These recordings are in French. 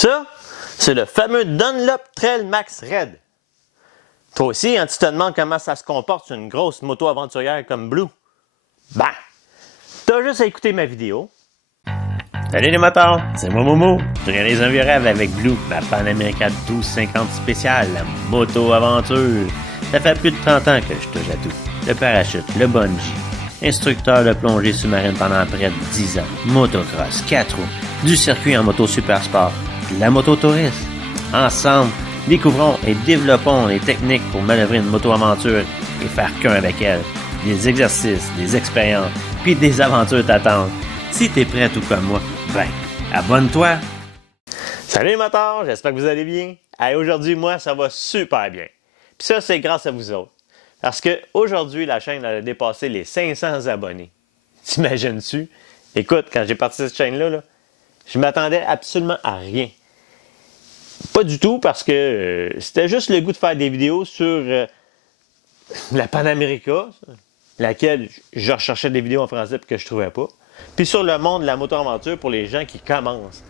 Ça, c'est le fameux Dunlop Trail Max Red. Toi aussi, tu te demandes comment ça se comporte sur une grosse moto aventurière comme Blue. Ben, t'as juste à écouter ma vidéo. Salut les motards, c'est moi Momo. Je réalise un virage avec Blue, ma Panamericana 1250 spéciale, la moto aventure. Ça fait plus de 30 ans que je touche à tout. Le parachute, le bungee, instructeur de plongée sous-marine pendant près de 10 ans, motocross, 4 roues, du circuit en moto super sport, de la moto touriste. Ensemble, découvrons et développons les techniques pour manœuvrer une moto aventure et faire qu'un avec elle. Des exercices, des expériences, puis des aventures t'attendent. Si t'es prêt tout comme moi, ben, abonne-toi! Salut les motards, j'espère que vous allez bien. Hey, aujourd'hui, moi, ça va super bien. Puis ça, c'est grâce à vous autres. Parce que aujourd'hui, la chaîne a dépassé les 500 abonnés. T'imagines-tu? Écoute, quand j'ai parti cette chaîne-là, je m'attendais absolument à rien. Pas du tout, parce que c'était juste le goût de faire des vidéos sur la Panamérica, laquelle je recherchais des vidéos en français et que je trouvais pas. Puis sur le monde de la moto-aventure pour les gens qui commencent.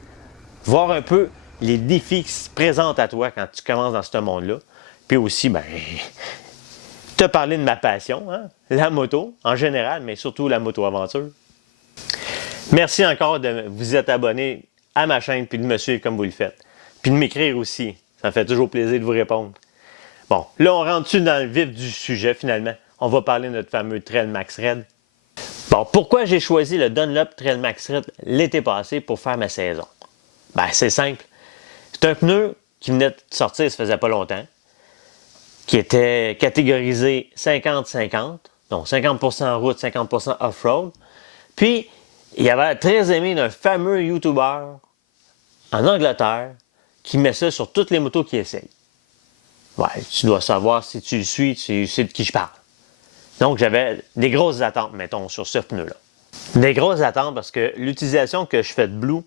Voir un peu les défis qui se présentent à toi quand tu commences dans ce monde-là. Puis aussi, ben, te parler de ma passion, hein? La moto en général, mais surtout la moto-aventure. Merci encore de vous être abonné à ma chaîne puis de me suivre comme vous le faites. Puis de m'écrire aussi. Ça me fait toujours plaisir de vous répondre. Bon, là, on rentre-tu dans le vif du sujet finalement? On va parler de notre fameux Trail Max Red. Bon, pourquoi j'ai choisi le Dunlop Trail Max Red l'été passé pour faire ma saison? Ben, c'est simple. C'est un pneu qui venait de sortir, ça faisait pas longtemps, qui était catégorisé 50-50, donc 50% route, 50% off-road. Puis, il avait très aimé d'un fameux YouTuber en Angleterre qui met ça sur toutes les motos qu'il essaye. Ouais, tu dois savoir, si tu le suis, tu sais de qui je parle. Donc, j'avais des grosses attentes, mettons, sur ce pneu-là. Des grosses attentes parce que l'utilisation que je fais de Blue,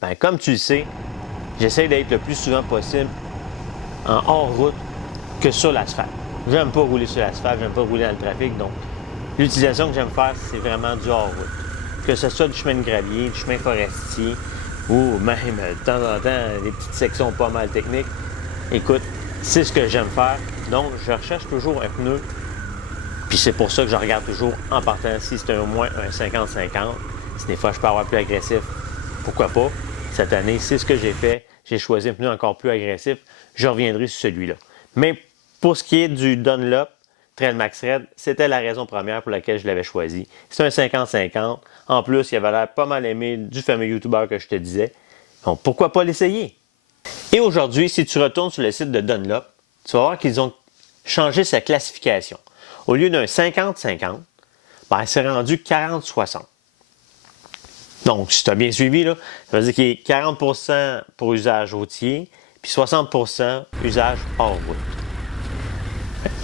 ben, comme tu le sais, j'essaie d'être le plus souvent possible en hors-route que sur l'asphalte. J'aime pas rouler sur l'asphalte, j'aime pas rouler dans le trafic, donc l'utilisation que j'aime faire, c'est vraiment du hors-route. Que ce soit du chemin de gravier, du chemin forestier, ou même de temps en temps, des petites sections pas mal techniques. Écoute, c'est ce que j'aime faire, donc je recherche toujours un pneu. Puis c'est pour ça que je regarde toujours en partant si c'est au moins un 50-50. Si des fois je peux avoir plus agressif, pourquoi pas. Cette année, c'est ce que j'ai fait. J'ai choisi un pneu encore plus agressif. Je reviendrai sur celui-là. Mais pour ce qui est du Dunlop Trail Max Red, c'était la raison première pour laquelle je l'avais choisi. C'est un 50-50. En plus, il avait l'air pas mal aimé du fameux YouTuber que je te disais. Donc pourquoi pas l'essayer? Et aujourd'hui, si tu retournes sur le site de Dunlop, tu vas voir qu'ils ont changé sa classification. Au lieu d'un 50-50, ben, c'est rendu 40-60. Donc, si tu as bien suivi, là, ça veut dire qu'il est 40% pour usage routier, puis 60% usage hors route.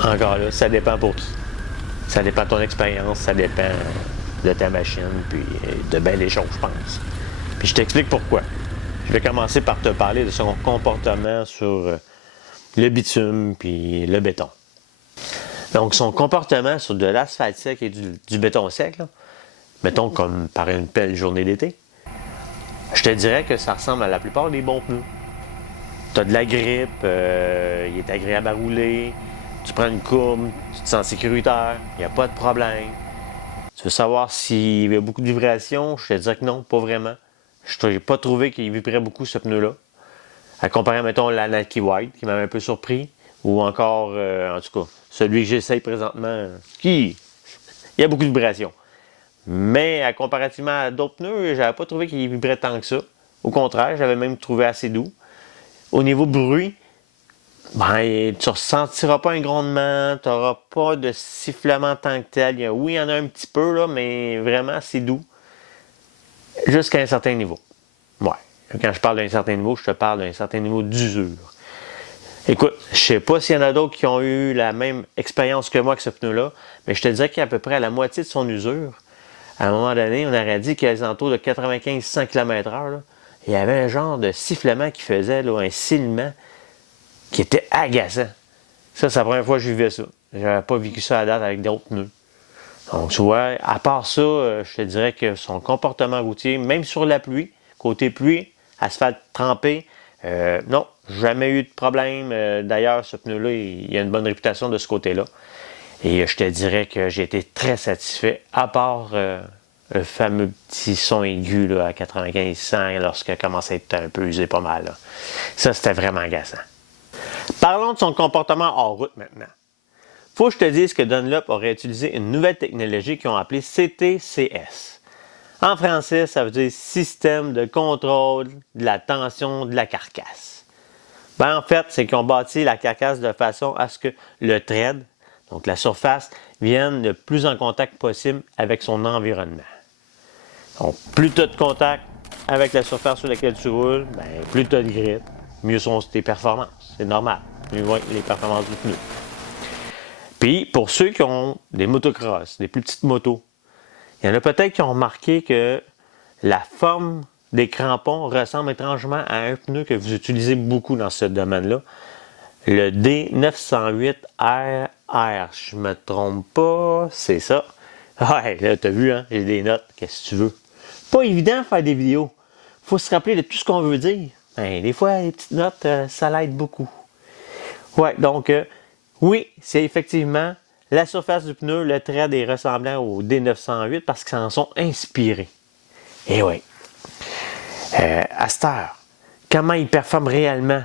Encore là, ça dépend pour qui. Ça dépend de ton expérience, ça dépend de ta machine, puis de bien des choses, je pense. Puis je t'explique pourquoi. Je vais commencer par te parler de son comportement sur le bitume puis le béton. Donc, son comportement sur de l'asphalte sec et du béton sec, là, mettons comme par une belle journée d'été, je te dirais que ça ressemble à la plupart des bons pneus. Tu as de la grippe, il est agréable à rouler, tu prends une courbe, tu te sens sécuritaire, il n'y a pas de problème. Tu veux savoir s'il y a beaucoup de vibrations? Je te dirais que non, pas vraiment. Je n'ai pas trouvé qu'il vibrait beaucoup ce pneu-là. À comparer, mettons, la Nike White, qui m'avait un peu surpris, ou encore, en tout cas, celui que j'essaye présentement, il y a beaucoup de vibrations. Mais comparativement à d'autres pneus, j'avais pas trouvé qu'il vibrait tant que ça. Au contraire, j'avais même trouvé assez doux. Au niveau bruit, ben, tu ne ressentiras pas un grondement, tu n'auras pas de sifflement tant que tel. Oui, il y en a un petit peu, là, mais vraiment, c'est doux. Jusqu'à un certain niveau. Ouais. Quand je parle d'un certain niveau, je te parle d'un certain niveau d'usure. Écoute, je ne sais pas s'il y en a d'autres qui ont eu la même expérience que moi avec ce pneu-là, mais je te dirais qu'il est à peu près à la moitié de son usure. À un moment donné, on aurait dit qu'il y a alentours de 95-100 km/h. Il y avait un genre de sifflement qui faisait, là, un silement qui était agaçant. Ça, c'est la première fois que je vivais ça. Je n'avais pas vécu ça à date avec d'autres pneus. Donc, tu vois, à part ça, je te dirais que son comportement routier, même sur la pluie, côté pluie, asphalte trempé, Non, jamais eu de problème. D'ailleurs, ce pneu-là, il a une bonne réputation de ce côté-là. Et je te dirais que j'ai été très satisfait, à part le fameux petit son aigu là, à 95-100 lorsqu'il commence à être un peu usé pas mal. Là. Ça, c'était vraiment agaçant. Parlons de son comportement hors route maintenant. Faut que je te dise que Dunlop aurait utilisé une nouvelle technologie qu'ils ont appelée CTCS. En français, ça veut dire Système de contrôle de la tension de la carcasse. En fait, c'est qu'ils ont bâti la carcasse de façon à ce que le tread, donc la surface, vienne le plus en contact possible avec son environnement. Donc, plus tu as de contact avec la surface sur laquelle tu roules, plus tu as de grip, mieux sont tes performances. C'est normal. Mieux vont être les performances du pneu. Puis, pour ceux qui ont des motocross, des plus petites motos, il y en a peut-être qui ont remarqué que la forme des crampons ressemble étrangement à un pneu que vous utilisez beaucoup dans ce domaine-là. Le D908RR, je me trompe pas, c'est ça. Ouais, là, t'as vu, hein, j'ai des notes, qu'est-ce que tu veux. Pas évident de faire des vidéos. Faut se rappeler de tout ce qu'on veut dire. Des fois, les petites notes, ça l'aide beaucoup. Ouais, donc, oui, c'est effectivement la surface du pneu, le tread est ressemblant au D908 parce qu'ils s'en sont inspirés. Et oui. À cette heure, comment il performe réellement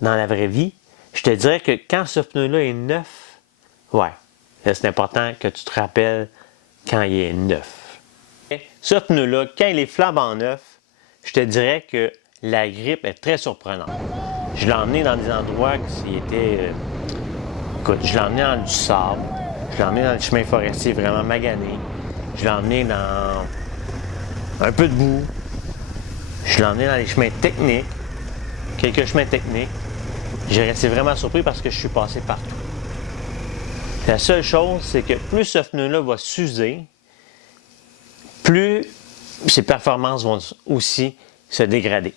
dans la vraie vie? Je te dirais que quand ce pneu-là est neuf, ouais, là, c'est important que tu te rappelles quand il est neuf. Ce pneu-là, quand il est flambant neuf, je te dirais que la grippe est très surprenante. Je l'ai emmené dans des endroits qui étaient... écoute, je l'ai emmené dans du sable, je l'ai emmené dans des chemins forestiers vraiment maganés, je l'ai emmené dans un peu de boue, je l'ai emmené dans les chemins techniques, quelques chemins techniques. J'ai resté vraiment surpris parce que je suis passé partout. La seule chose, c'est que plus ce pneu-là va s'user, plus ses performances vont aussi se dégrader.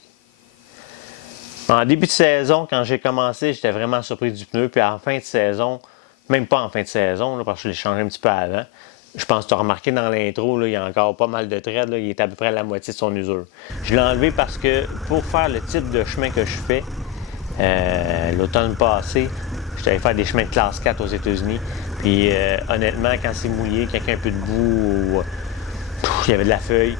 En début de saison, quand j'ai commencé, j'étais vraiment surpris du pneu. Puis en fin de saison, même pas en fin de saison, là, parce que je l'ai changé un petit peu avant, je pense que tu as remarqué dans l'intro, là, il y a encore pas mal de tread, là, il est à peu près à la moitié de son usure. Je l'ai enlevé parce que pour faire le type de chemin que je fais, l'automne passé, j'étais allé faire des chemins de classe 4 aux États-Unis. Puis honnêtement, quand c'est mouillé, quand il y a un peu de boue, ou il y avait de la feuille,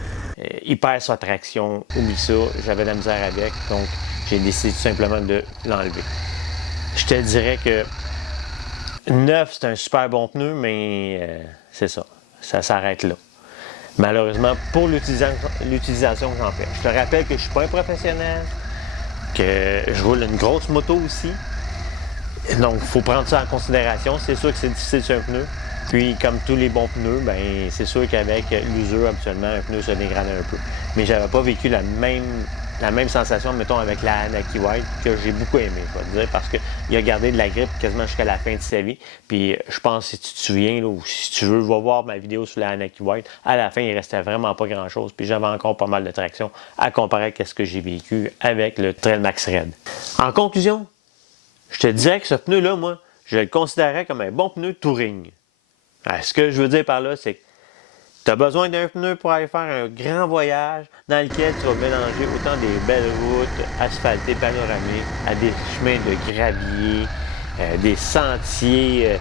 il perd sa traction, oublie ça, j'avais de la misère avec, donc j'ai décidé tout simplement de l'enlever. Je te dirais que neuf, c'est un super bon pneu, mais c'est ça, ça s'arrête là. Malheureusement, pour l'utilisation que j'en fais. Je te rappelle que je ne suis pas un professionnel, que je roule une grosse moto aussi. Donc, il faut prendre ça en considération. C'est sûr que c'est difficile sur un pneu. Puis, comme tous les bons pneus, c'est sûr qu'avec l'usure, habituellement, un pneu se dégrade un peu. Mais j'avais pas vécu la même sensation, mettons, avec la Anaki White, que j'ai beaucoup aimé, je vais te dire, parce qu'il a gardé de la grippe quasiment jusqu'à la fin de sa vie. Puis, je pense, si tu te souviens, là, ou si tu veux, va voir ma vidéo sur la Anaki White, à la fin, il restait vraiment pas grand-chose. Puis, j'avais encore pas mal de traction à comparer à ce que j'ai vécu avec le Trail Max Red. En conclusion, je te dirais que ce pneu-là, moi, je le considérais comme un bon pneu touring. Alors, ce que je veux dire par là, c'est que tu as besoin d'un pneu pour aller faire un grand voyage dans lequel tu vas mélanger autant des belles routes asphaltées panoramiques à des chemins de gravier, des sentiers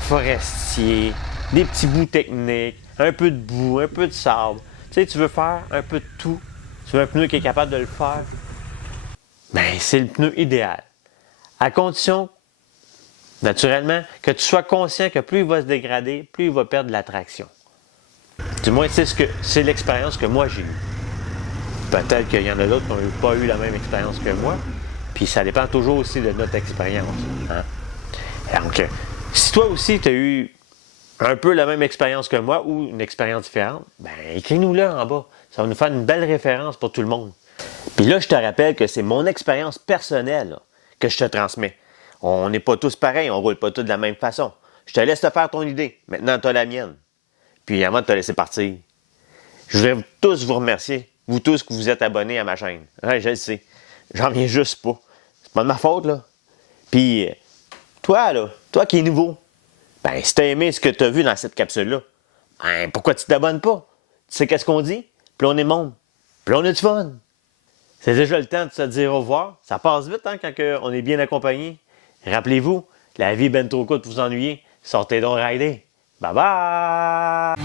forestiers, des petits bouts techniques, un peu de boue, un peu de sable. Tu sais, tu veux faire un peu de tout. Tu veux un pneu qui est capable de le faire. C'est le pneu idéal. À condition, naturellement, que tu sois conscient que plus il va se dégrader, plus il va perdre de la traction. Du moins, c'est l'expérience que moi j'ai eue. Peut-être qu'il y en a d'autres qui n'ont pas eu la même expérience que moi. Puis ça dépend toujours aussi de notre expérience. Hein? Donc, si toi aussi tu as eu un peu la même expérience que moi ou une expérience différente, écris-nous-le en bas. Ça va nous faire une belle référence pour tout le monde. Puis là, je te rappelle que c'est mon expérience personnelle là, que je te transmets. On n'est pas tous pareils, on ne roule pas tous de la même façon. Je te laisse te faire ton idée. Maintenant, tu as la mienne. Puis avant de te laisser partir, je voudrais tous vous remercier, vous tous que vous êtes abonnés à ma chaîne. Ouais, je le sais. J'en viens juste pas. C'est pas de ma faute, là. Puis, toi qui es nouveau, si t'as aimé ce que tu as vu dans cette capsule-là, pourquoi tu t'abonnes pas? Tu sais qu'est-ce qu'on dit? Plus on est monde, plus on a du fun. C'est déjà le temps de se dire au revoir. Ça passe vite hein, quand on est bien accompagné. Rappelez-vous, la vie est ben trop courte pour vous ennuyer. Sortez donc rider. Bye bye!